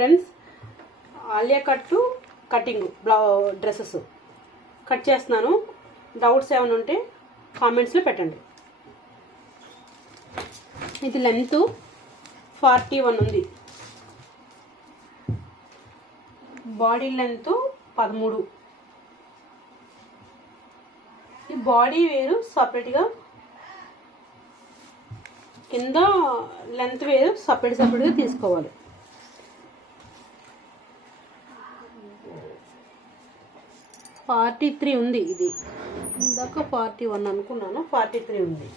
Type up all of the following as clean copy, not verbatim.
Friends, Alia cutting dresses cut చేస్తున్నాను. Doubts ఏమైనా ఉంటే కామెంట్స్లో పెట్టండి. ఇది లెంత్ 41 ఉంది, బాడీ లెంత్ 13. ఈ బాడీ వేరు సపరేట్గా, కింద లెంత్ వేరు సపరేట్గా తీసుకోవాలి. .43 ఉంది. ఇది ఇందాక 41 అనుకున్నాను, 43 ఉంది.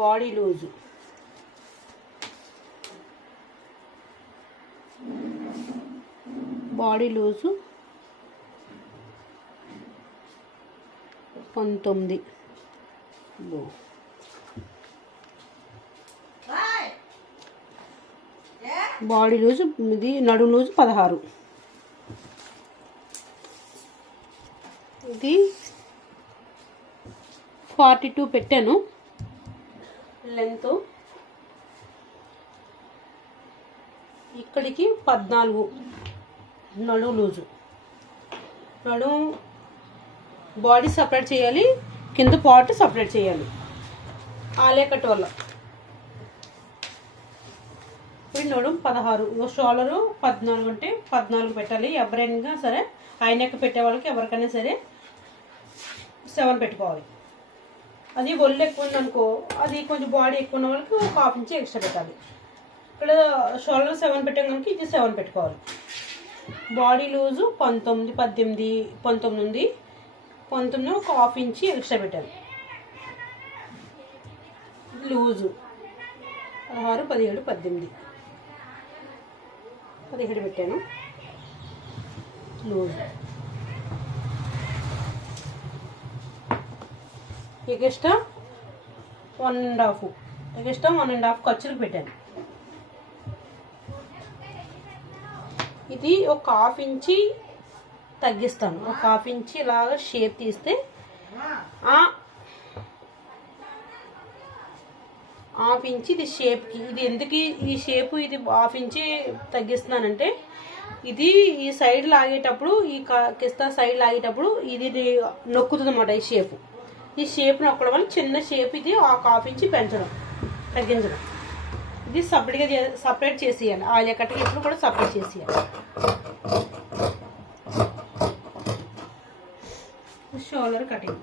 Body loose body loose 19. Body loose ఇది, నడుము లూజు 16. ఇది 42 పెట్టాను లెంత్. ఇక్కడికి 14 నడుము లూజు. నడుము బాడీ సపరేట్ చేయాలి, కింద పార్ట్ సపరేట్ చేయాలి ఆలియా కట్ వల్ల. ఇప్పుడు నడుము 16, షోల్డరు 14 అంటే 14 పెట్టాలి. ఎవరైనా సరే ఆయనకి పెట్టే వాళ్ళకి ఎవరికైనా సరే 7 పెట్టుకోవాలి. అది ఒళ్ళు ఎక్కువ ఉందనుకో, అది కొంచెం బాడీ ఎక్కువ ఉన్న వాళ్ళకి ఒక ½ ఇంచ్ ఎక్స్ట్రా పెట్టాలి. ఇక్కడ షోల్డర్ 7 పెట్టాం కనుక ఇది 7 పెట్టుకోవాలి. బాడీ లూజు 19, 18, 19 ఉంది. 19 ఒక ½ ఇంచ్ ఎక్స్ట్రా పెట్టాలి. లూజు 16, 17, 18, 17 పెట్టాను లూజు. ఎగస్ట్రా 1.5 ఖర్చులకు పెట్టాను. ఇది ఒక ½ ఇంచి తగ్గిస్తాను. ఒక ½ ఇంచి ఇలాగా షేప్ తీస్తే ½ ఇంచి ఇది షేప్కి. ఇది ఎందుకు ఈ షేపు, ఇది ½ ఇంచి తగ్గిస్తున్నానంటే ఇది ఈ సైడ్ లాగేటప్పుడు, ఈ కిస్తా సైడ్ లాగేటప్పుడు ఇది నొక్కుతుంది అన్నమాట. ఈ షేప్ నొక్కడం వల్ల చిన్న షేప్ ఇది ఒక ½ ఇంచి తగ్గించడం. ఇది సపరేట్ చేసేయాలి. ఆలియా కట్కి ఇప్పుడు కూడా సపరేట్ చేసేయాలి. షోల్డర్ కటింగ్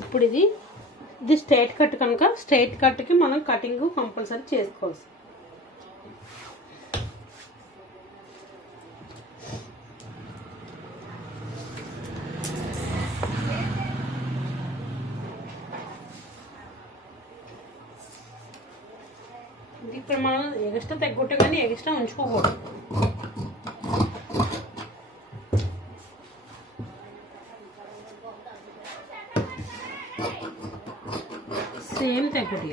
ఇప్పుడు ఇది స్ట్రైట్ కట్ కనుక స్ట్రైట్ కట్కి మనం కటింగ్ కంపల్సరీ చేసుకోవాలి. ఇక్కడ మనం ఎగస్ట్రా తగ్గొట్టు కానీ ఎగస్ట్రా ఉంచుకోకూడదు. సేమ్ తగ్గట్టు